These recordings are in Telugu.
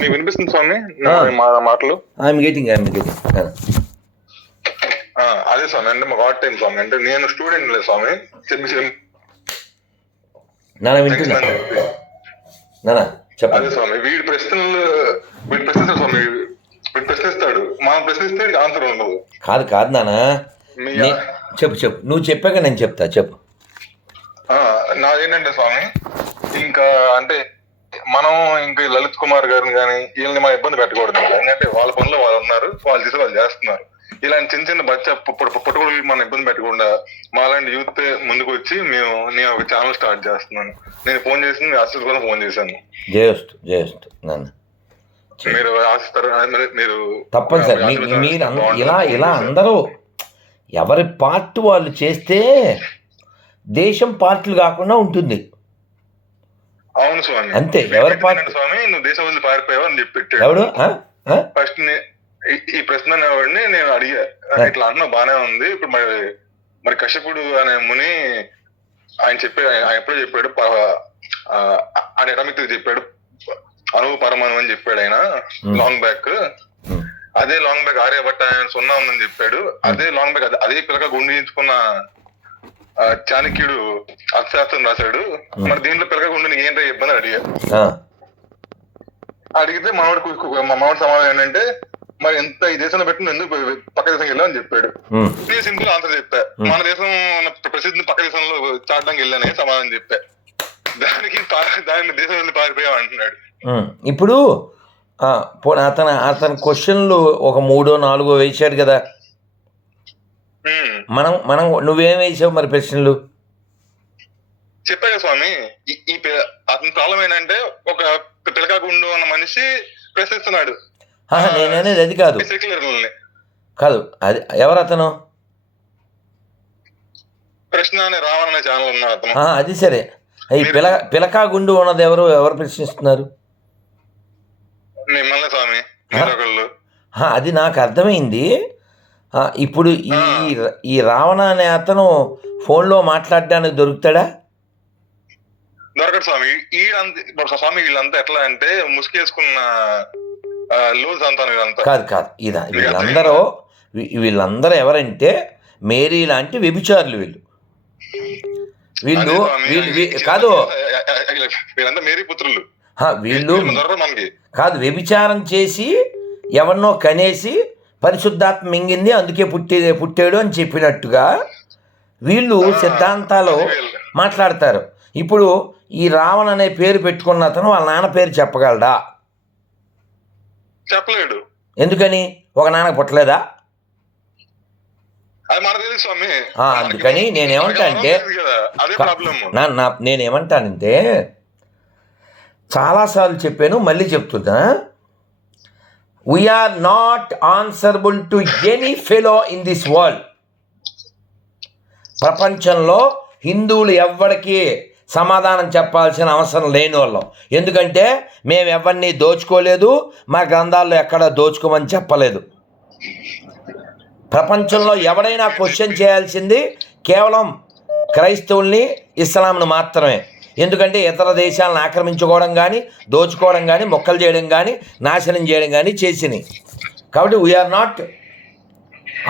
మీకు వినిపిస్తుంది స్వామి. మా మాటలు? ఐఎమ్ గెటింగ్ ఐఎమ్ గెటింగ్ ఆ, అదే స్వామి అంటే మాకు ఆట్ టైం స్వామి. అంటే నేను స్టూడెంట్ లేదు స్వామి. చెప్పి నాన్న వింటున్నా? అని చెప్పి. నాన్న అదే చెప్పండి స్వామి వీడి ప్రశ్నలు వీడి ప్రశ్నిస్తాడు స్వామి. వీడు ప్రశ్నిస్తాడు. మనం ప్రశ్నిస్తే ఆన్సర్ ఉండదు. కాదు కాదు నాన్న. మీ నే- చెప్పు చెప్పు. నువ్వు చెప్పాక నేను చెప్తా చెప్పు. నాదేంటంటే స్వామి ఇంకా అంటే మనం ఇంకా లలిత్ కుమార్ గారిని కానీ వీళ్ళని మన ఇబ్బంది పెట్టకూడదు. ఎందుకంటే వాళ్ళ పనులు వాళ్ళు ఉన్నారు వాళ్ళు చేసి వాళ్ళు చేస్తున్నారు. ఇలాంటి చిన్న చిన్న బచ్చ పుట్టుకోడు మన ఇబ్బంది పెట్టకుండా మాలాంటి యూత్ ముందుకు వచ్చి మేము నేను ఒక ఛానల్ స్టార్ట్ చేస్తున్నాను. నేను ఫోన్ చేసి ఆశీస్ కూడా ఫోన్ చేశాను. జయస్తు జయస్తు నాన్న. మీరు ఆశిస్తారు మీరు- తప్పనిసరి. మీరు. ఇలా ఇలా అందరూ ఎవరి పార్ట్ వాళ్ళు చేస్తే దేశం పార్టీలు కాకుండా ఉంటుంది. అవును స్వామి. అంతే, ఎవరి స్వామి నువ్వు దేశం వదిలి పారిపోయావు అని చెప్పి పెట్టాడు. ఎవడు? ఫస్ట్ ఈ- ప్రశ్న అనేవాడిని నేను అడిగా. ఇట్లా అన్న బానే ఉంది. ఇప్పుడు మరి మరి కశ్యపుడు అనే ముని ఆయన చెప్పే ఆయన ఎప్పుడో చెప్పాడు ఆయన ఎటమిక్ చెప్పాడు అనువు పరమాణు అని చెప్పాడు ఆయన. Long back. అదే లాంగ్ బ్యాక్ ఆర్యభట్ట ఆయన సున్నా ఉందని చెప్పాడు. అదే లాంగ్ బ్యాక్ అదే- పిల్లక గుండించుకున్న చాణక్యుడు అర్థశాస్త్రం రాశాడు. మరి దీంట్లో పిల్లక గుండి నీకు ఏంటో ఇబ్బంది అడిగా. అడిగితే మామిడి మామిడి సమాధానం ఏంటంటే మరి ఎంత ఈ దేశంలో పెట్టి నువ్వు ఎందుకు పక్క దేశం వెళ్ళావు అని చెప్పాడు. నేను సింపుల్ ఆన్సర్ చెప్పా మన దేశం ప్రసిద్ధి పక్క దేశంలో చాటడానికి వెళ్ళానని సమాధానం చెప్పా దానికి దాన్ని దేశం వెళ్ళి పారిపోయావు అంటున్నాడు. ఇప్పుడు అతను అతని క్వశ్చన్లు ఒక మూడో నాలుగో వేసాడు కదా. మనం మనం నువ్వేం వేసావు మరి ప్రశ్నలు? చెప్పా కదా స్వామి. ఈ- అతని ప్రాబ్లం ఏంటంటే ఒక పిల్లకా గుండు అన్న మనిషి ప్రశ్నిస్తున్నాడు. ఆహా, నేను అనేది అది కాదు. కాదు అది ఎవరు అతను ప్రశ్న అనే రావణ ఛానల్ ఆ, అది సరే. ఈ పిల పిలకా గుండు ఉన్నది ఎవరు ఎవరు ప్రశ్నిస్తున్నారు? మిమ్మల్ని స్వామి అది నాకు అర్థమైంది. ఇప్పుడు ఈ ఈ రావణ అనే అతను ఫోన్లో మాట్లాడడానికి దొరుకుతాడా? దొరకడు స్వామి. ఇప్పుడు స్వామి వీళ్ళంతా ఎట్లా అంటే ముసుగేసుకున్న లూజ్ అంతాను వీళ్ళంతా. కాదు కాదు. ఇదా వీళ్ళందరూ వీళ్ళందరూ ఎవరంటే మేరీ లాంటి వ్యభిచారులు వీళ్ళు. వీళ్ళు కాదు. వీళ్ళంతా మేరీ పుత్రులు. వీళ్ళు కాదు వ్యభిచారం చేసి ఎవరినో కనేసి పరిశుద్ధాత్మ మింగింది అందుకే పుట్టే పుట్టాడు అని చెప్పినట్టుగా వీళ్ళు సిద్ధాంతాలు మాట్లాడతారు. ఇప్పుడు ఈ రావణ్ అనే పేరు పెట్టుకున్న అతను వాళ్ళ నాన్న పేరు చెప్పగలడా? చెప్పలేడు. ఎందుకని? ఒక నాన్న పుట్టలేదా? అందుకని నేనేమంటా అంటే- నేనేమంటానంటే చాలాసార్లు చెప్పాను మళ్ళీ చెప్తున్నా. We are not answerable to any fellow in this world ప్రపంచంలో హిందువులు ఎవ్వడికి సమాధానం చెప్పాల్సిన అవసరం లేని వాళ్ళం. ఎందుకంటే మేము ఎవరిని దోచుకోలేదు మా గ్రంథాల్లో ఎక్కడ దోచుకోమని చెప్పలేదు. ప్రపంచంలో ఎవడైనా క్వశ్చన్ చేయాల్సింది కేవలం క్రైస్తవుల్ని ఇస్లాంను మాత్రమే. ఎందుకంటే ఇతర దేశాలను ఆక్రమించుకోవడం కానీ దోచుకోవడం కానీ మొక్కలు చేయడం కానీ నాశనం చేయడం కానీ చేసినాయి. కాబట్టి we are not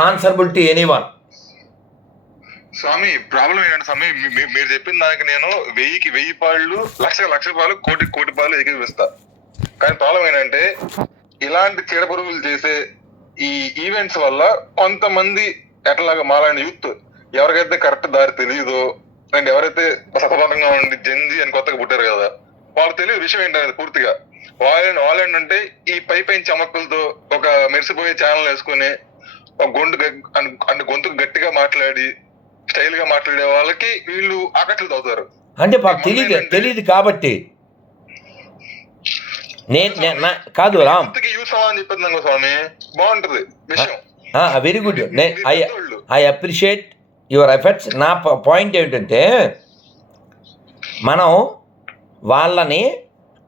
answerable to anyone Swamy problem ఏంటంటే స్వామి మీరు చెప్పిన దానికి నేను వెయ్యికి వెయ్యి పాళ్ళు లక్ష లక్ష పాలు కోటి కోటి పాలు ఏకీవిస్తా కానీ ప్రాబ్లం ఏంటంటే ఇలాంటి చీడపురుగులు చేసే ఈ ఈవెంట్స్ వల్ల కొంతమంది ఎట్లాగా మాలాంటి యూత్ ఎవరికైతే కరెక్ట్ దారి తెలియదో అండ్ ఎవరైతే సతమతంగా ఉండి జంజి అని కొత్తగా పుట్టారు కదా వాళ్ళకి తెలియదు విషయం ఏంటనేది పూర్తిగా. వాళ్ళని వాళ్ళేంటంటే ఈ పై పైన చమక్కులతో ఒక మెరిసిపోయే ఛానల్ వేసుకుని ఒక గొంతు అంటే గొంతుకు గట్టిగా మాట్లాడి స్టైల్గా మాట్లాడే వాళ్ళకి వీళ్ళు ఆకట్లు అవుతారు. అంటే మాకు తెలియదు తెలియదు కాబట్టి. నేను కాదు రామ్. యూస్ అవ్వని చెప్పింది స్వామి. బాగుంటది విషయం. Very good. I appreciate your efforts నా పాయింట్ ఏమిటంటే మనం వాళ్ళని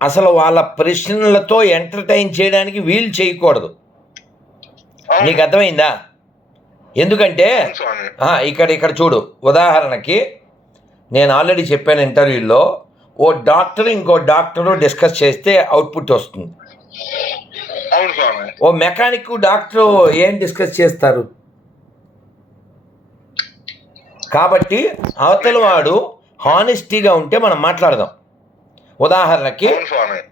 అసలు వాళ్ళ ప్రశ్నలతో ఎంటర్టైన్ చేయడానికి వీలు చేయకూడదు. నీకు అర్థమైందా? ఎందుకంటే ఇక్కడ ఇక్కడ చూడు. ఉదాహరణకి నేను ఆల్రెడీ చెప్పాను ఇంటర్వ్యూలో ఓ డాక్టర్ ఇంకో డాక్టరు డిస్కస్ చేస్తే అవుట్పుట్ వస్తుంది. ఓ మెకానిక్ డాక్టర్ ఏం డిస్కస్ చేస్తారు? కాబట్టి అవతల వాడు హానెస్టీగా ఉంటే మనం మాట్లాడదాం. ఉదాహరణకి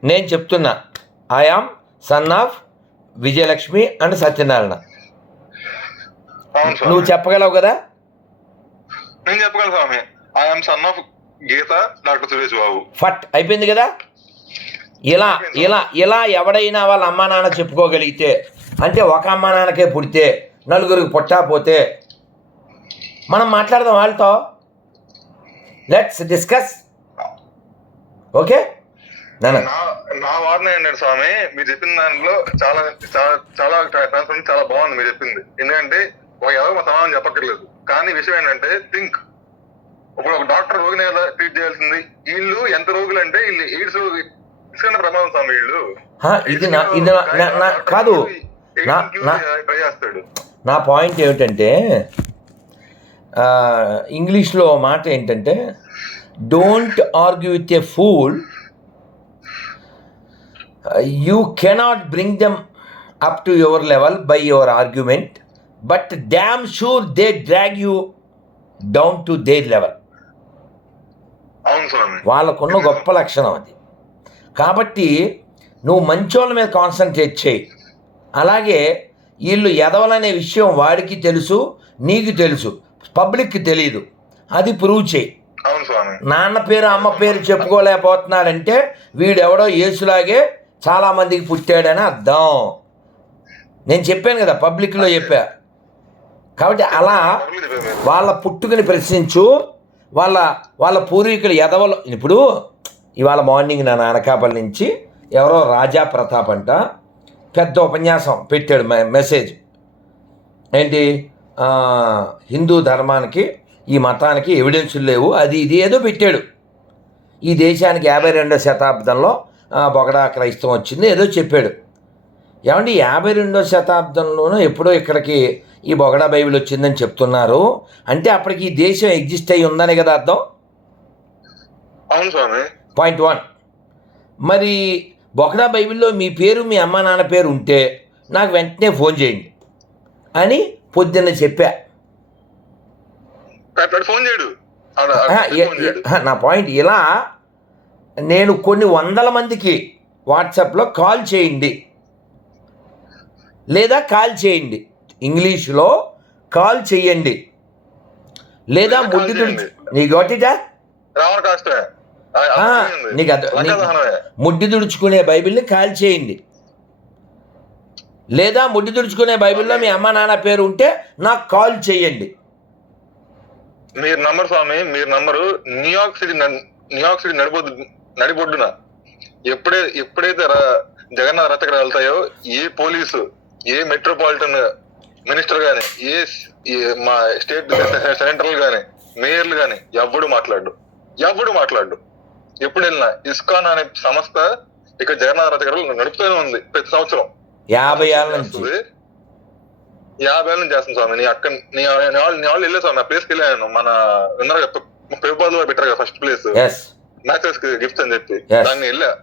నేను చెప్తున్నా I am son of Vijayalakshmi and Satyanarayana. నువ్వు చెప్పగలవు కదా? నేను చెప్పగలను స్వామి. I am son of Geetha doctor Suresh Babu. ఫట్ అయిపోయింది కదా? ఇలా ఇలా ఇలా ఎవడైనా వాళ్ళ అమ్మా నాన్న చెప్పుకోగలిగితే అంటే ఒక అమ్మా నాన్నకే పుడితే నలుగురికి పుట్టా పోతే మనం మాట్లాడదాం వాళ్ళతో. లెట్స్ డిస్కస్ ఓకే నా వాదన ఏంటంటే స్వామి మీరు చెప్పిన దాంట్లో చాలా చాలా చాలా చాలా బాగుంది మీరు చెప్పింది. ఎందుకంటే ఒక ఎవరు మా సమాధానం చెప్పక్కర్లేదు. కానీ విషయం ఏంటంటే థింక్ ఇప్పుడు ఒక డాక్టర్ రోగిని ఎలా ట్రీట్ చేయాల్సింది? వీళ్ళు ఎంత రోగులు అంటే వీళ్ళు ఎయిడ్స్ రోగి ఇసుకన్న ప్రమాదం స్వామి వీళ్ళు. ఇది నా ఇది కాదు. నా- నా- ట్రై చేస్తాడు. నా పాయింట్ ఏమిటంటే ఇంగ్లీష్లో మాట ఏంటంటే don't argue with a fool you cannot bring them up to your level by your argument but damn sure they drag you down to their level వాళ్ళకున్న గొప్ప లక్షణం అది. కాబట్టి నువ్వు మంచోళ్ళ మీద కాన్సన్ట్రేట్ చేయి. అలాగే వీళ్ళు ఎదవలనే విషయం వాడికి తెలుసు నీకు తెలుసు. పబ్లిక్కి తెలియదు అది ప్రూవ్ చేయి. నాన్న పేరు అమ్మ పేరు చెప్పుకోలేకపోతున్నాడంటే వీడెవడో యేసులాగే చాలామందికి పుట్టాడని అర్థం. నేను చెప్పాను కదా పబ్లిక్లో చెప్పా. కాబట్టి అలా. వాళ్ళ పుట్టుకని ప్రశ్నించు వాళ్ళ వాళ్ళ పూర్వీకులు ఎదవలు. ఇప్పుడు ఇవాళ మార్నింగ్ నా నానకాపల్లి నుంచి ఎవరో రాజా ప్రతాప్ అంట పెద్ద ఉపన్యాసం పెట్టాడు మె- మెసేజ్. ఏంటి? హిందూ ధర్మానికి ఈ మతానికి ఎవిడెన్సులు లేవు. అది ఇది ఏదో పెట్టాడు. ఈ దేశానికి యాభై రెండో శతాబ్దంలో బొగడా క్రైస్తవం వచ్చింది ఏదో చెప్పాడు. ఏమండి యాభై రెండో శతాబ్దంలోనూ ఎప్పుడో ఇక్కడికి ఈ బొగడా బైబిల్ వచ్చిందని చెప్తున్నారు. అంటే అప్పటికి ఈ దేశం ఎగ్జిస్ట్ అయి ఉందని కదా అర్థం? Point one. మరి బొకడా బైబిల్లో మీ పేరు మీ అమ్మ నాన్న పేరు ఉంటే నాకు వెంటనే ఫోన్ చేయండి. అని పొద్దున్న చెప్పా. నా పాయింట్ ఇలా నేను కొన్ని వందల మందికి వాట్సాప్లో కాల్ చేయండి. లేదా కాల్ చేయండి. ఇంగ్లీష్లో కాల్ చేయండి. లేదా ముడ్డి తుడిచి. నీ అర్థమైంది. నీకు. ముడ్డి తుడుచుకునే బైబిల్ని కాల్ చేయండి. లేదా ముడ్డి తుడుచుకునే బైబిల్లో మీ అమ్మ నాన్న పేరు ఉంటే నాకు కాల్ చేయండి. మీరు నంబర్ స్వామి మీరు number New York city New York city నడిపొద్దు నడిబొడ్డున ఎప్పుడే ఎప్పుడైతే జగన్నాథ్ రథకర వెళ్తాయో ఏ పోలీసు ఏ మెట్రోపాలిటన్ మినిస్టర్ గాని ఏ మా స్టేట్ సెంట్రల్ గాని మేయర్లు గాని ఎవడు మాట్లాడు ఎవడు మాట్లాడు ఎప్పుడు వెళ్ళినా ఇస్కాన్ అనే సంస్థ ఇక్కడ జగన్నాథ్ రథకడ నడుపుతూనే ఉంది ప్రతి సంవత్సరం. యాభై ఏళ్ళ నుంచి. యాభై ఏళ్ళ నుంచి చేస్తుంది స్వామి. నీ అక్క నీ వాళ్ళు వాళ్ళు స్వామి. ఆ ప్లేస్కి వెళ్ళాను. మన విన్నారు ప్రభుత్వాలు లో పెట్టారు కదా ఫస్ట్ ప్లేస్ మ్యాచెస్ గిఫ్ట్ అని చెప్పి. దాన్ని వెళ్ళా.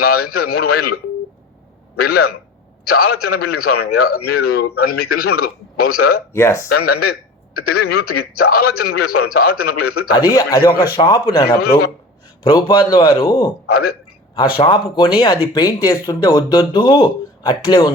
నా నుంచి మూడు మైళ్ళు. వెళ్ళాను. చాలా చిన్న బిల్డింగ్ స్వామి. మీరు మీకు తెలిసి ఉంటుంది. బహుశా. కానీ అంటే తెలియని యూత్కి చాలా చిన్న ప్లేస్ స్వామి. చాలా చిన్న ప్లేస్ అది అది ఒక షాపు నాన్న. ప్రభు ప్రభుపాదుల వారు అదే. ఆ షాపు కొని అది పెయింట్ వేస్తుంటే వద్దొద్దు. అట్లే ఉంది